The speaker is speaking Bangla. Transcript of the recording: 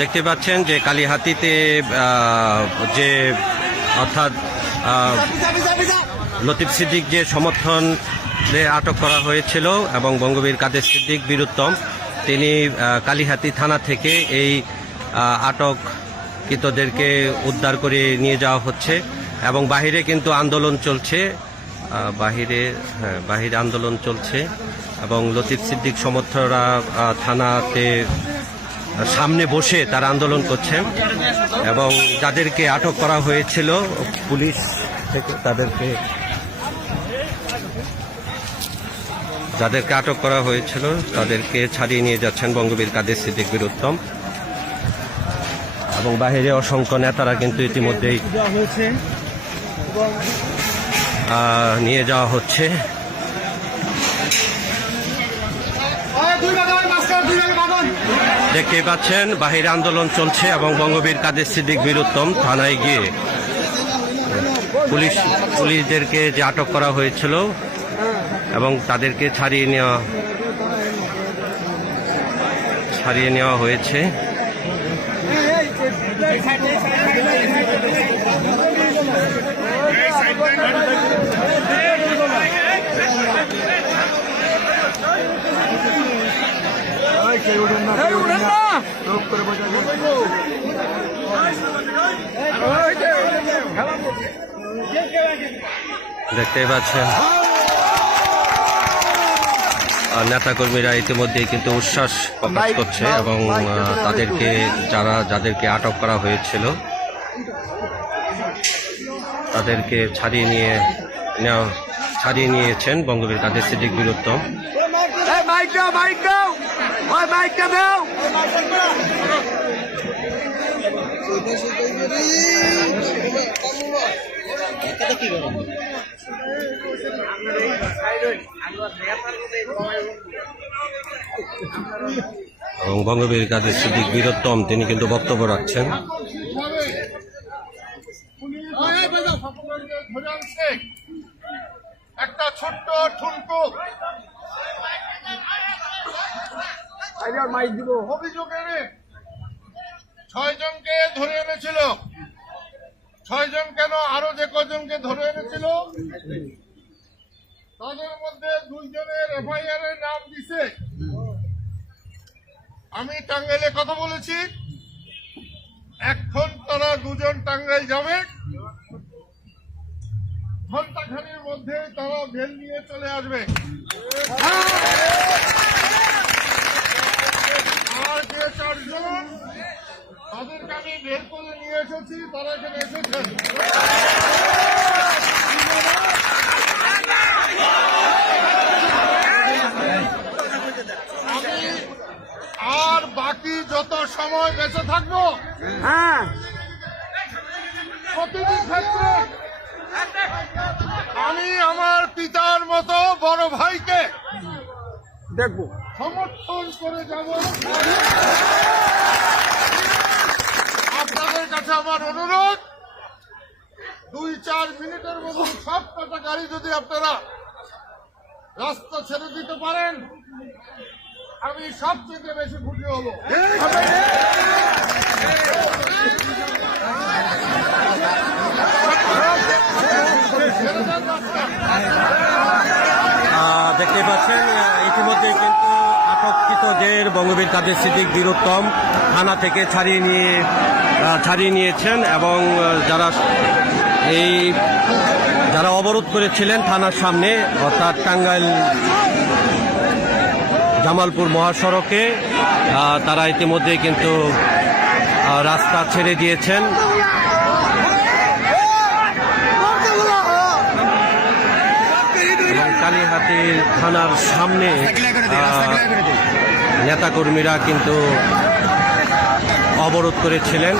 দেখতে পাচ্ছেন যে কালিহাতীতে যে অর্থাৎ লতিফ সিদ্দিক যে সমর্থনে আটক করা হয়েছিল এবং বঙ্গবীর কাদের সিদ্দিক বীরুত্তম তিনি কালিহাতী থানা থেকে এই আটককৃতদেরকে উদ্ধার করে নিয়ে যাওয়া হচ্ছে এবং বাহিরে কিন্তু আন্দোলন চলছে, বাহিরে আন্দোলন চলছে এবং লতিফ সিদ্দিক সমর্থকরা থানাতে সামনে বসে তারা আন্দোলন করছেন এবং যাদেরকে আটক করা হয়েছিল পুলিশ থেকে যাদেরকে আটক করা হয়েছিল তাদেরকে ছাড়িয়ে নিয়ে যাচ্ছেন বঙ্গবীর কাদের সিদ্দিক বীরুত্তম এবং বাহিরে অসংখ্য নেতারা কিন্তু ইতিমধ্যেই নিয়ে যাওয়া হচ্ছে। দেখতে পাচ্ছেন বাহিরে আন্দোলন চলছে এবং বঙ্গবীর কাদের সিদ্দিক বীরুত্তম থানায় গিয়ে পুলিশদেরকে যে আটক করা হয়েছিল এবং তাদেরকে ছাড়িয়ে নেওয়া হয়েছে। দেখতে পাচ্ছেন নেতাকর্মীরা ইতিমধ্যেই কিন্তু উচ্ছ্বাস প্রকাশ করছে এবং যাদেরকে আটক করা হয়েছিল তাদেরকে ছাড়িয়ে নিয়েছেন বঙ্গবীর কাদের সিদ্দিক বীরুত্তম। এবং বঙ্গবীর কাদের সিদ্দিক বীরুত্তম তিনি কিন্তু বক্তব্য রাখছেন। একটা ছোট্ট ঠুনকো অভিযোগে 6 জনকে ধরে এনেছিল। 6 জন কেন, আরো যে কজনকে ধরে এনেছিল তাদের মধ্যে 2 জনের এফআইআর এর নাম দিছে। আমি টাঙ্গাইলে কথা বলেছি, এখন তারা 2 জন টাঙ্গাইল যাবে, ঘন্টাখানির মধ্যে তারা বেল নিয়ে চলে আসবে। আর যে 4 জন তাদেরকে আমি বের করে নিয়ে এসেছি, তারা এখানে এসেছেন। আর বাকি যত সময় বেঁচে থাকবো প্রতিটি ক্ষেত্রে আমি আমার পিতার মতো বড় ভাইকে দেখব, সমর্থন করে যাব। আপনাদের কাছে আমার অনুরোধ, 2-4 মিনিটের মধ্যে সব কটা গাড়ি যদি আপনারা রাস্তা ছেড়ে দিতে পারেন, আমি সবচেয়ে বেশি খুশি হব। দেখতে পাচ্ছেন ইতিমধ্যে কিন্তু আটককৃতদের বঙ্গবীর কাদের সিদ্দিক বীরুত্তম থানা থেকে ছাড়িয়ে নিয়েছেন এবং যারা অবরোধ করেছিলেন থানার সামনে অর্থাৎ টাঙ্গাইল জামালপুর মহাসড়কে তারা ইতিমধ্যে কিন্তু রাস্তা ছেড়ে দিয়েছেন। কালিহাতী থানার সামনে নেতাকর্মীরা কিন্তু অবরোধ করেছিলেন।